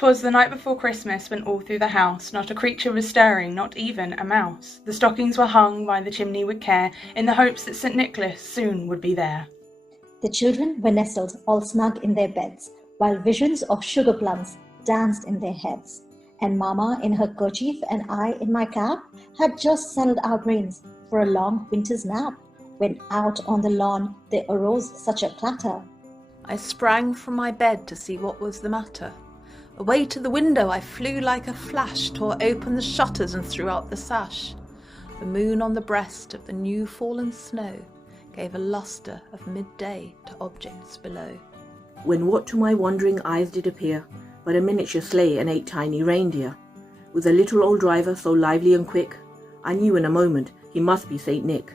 'Twas the night before Christmas, when all through the house not a creature was stirring, not even a mouse. The stockings were hung by the chimney with care, in the hopes that St. Nicholas soon would be there. The children were nestled all snug in their beds, while visions of sugar plums danced in their heads. And Mamma, in her kerchief and I in my cap, had just settled our brains for a long winter's nap, when out on the lawn there arose such a clatter. I sprang from my bed to see what was the matter. Away to the window I flew like a flash, tore open the shutters and threw out the sash. The moon on the breast of the new fallen snow gave a lustre of midday to objects below. When what to my wondering eyes did appear but a miniature sleigh and 8 tiny reindeer, with a little old driver so lively and quick, I knew in a moment he must be Saint Nick.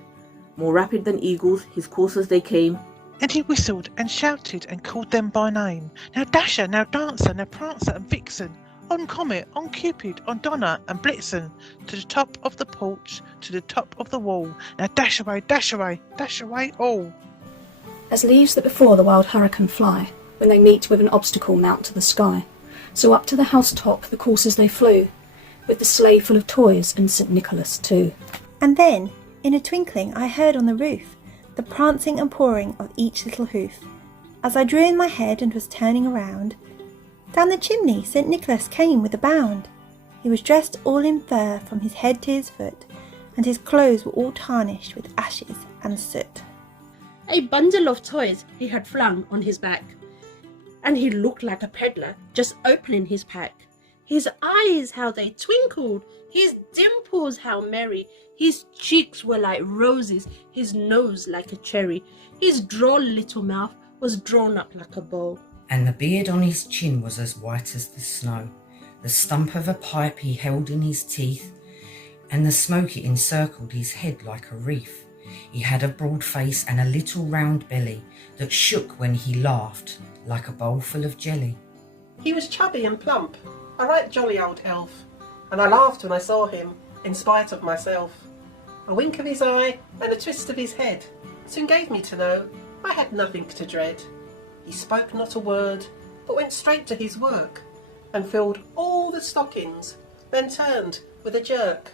More rapid than eagles his coursers they came, and he whistled and shouted and called them by name. Now Dasher, now Dancer, now Prancer and Vixen, on Comet, on Cupid, on Donner and Blitzen, to the top of the porch, to the top of the wall. Now dash away, dash away, dash away all. As leaves that before the wild hurricane fly, when they meet with an obstacle mount to the sky, so up to the housetop the coursers they flew, with the sleigh full of toys and St. Nicholas too. And then, in a twinkling, I heard on the roof the prancing and pawing of each little hoof. As I drew in my head and was turning around, down the chimney St. Nicholas came with a bound. He was dressed all in fur from his head to his foot, and his clothes were all tarnished with ashes and soot. A bundle of toys he had flung on his back, and he looked like a peddler just opening his pack. His eyes, how they twinkled, his dimples, how merry, his cheeks were like roses, his nose like a cherry, his droll little mouth was drawn up like a bow, and the beard on his chin was as white as the snow. The stump of a pipe he held in his teeth, and the smoke it encircled his head like a wreath. He had a broad face and a little round belly that shook when he laughed like a bowl full of jelly. He was chubby and plump, a right jolly old elf, and I laughed when I saw him, in spite of myself. A wink of his eye and a twist of his head soon gave me to know I had nothing to dread. He spoke not a word, but went straight to his work, and filled all the stockings, then turned with a jerk.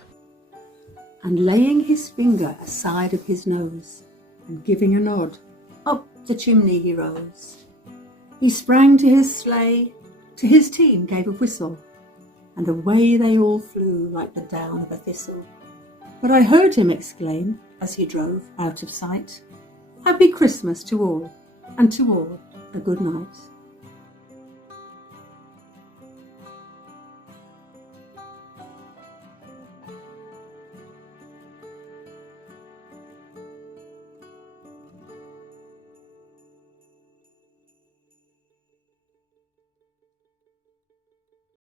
And laying his finger aside of his nose, and giving a nod, up the chimney he rose. He sprang to his sleigh, to his team gave a whistle, and away they all flew like the down of a thistle. But I heard him exclaim, as he drove out of sight, Happy Christmas to all, and to all a good night.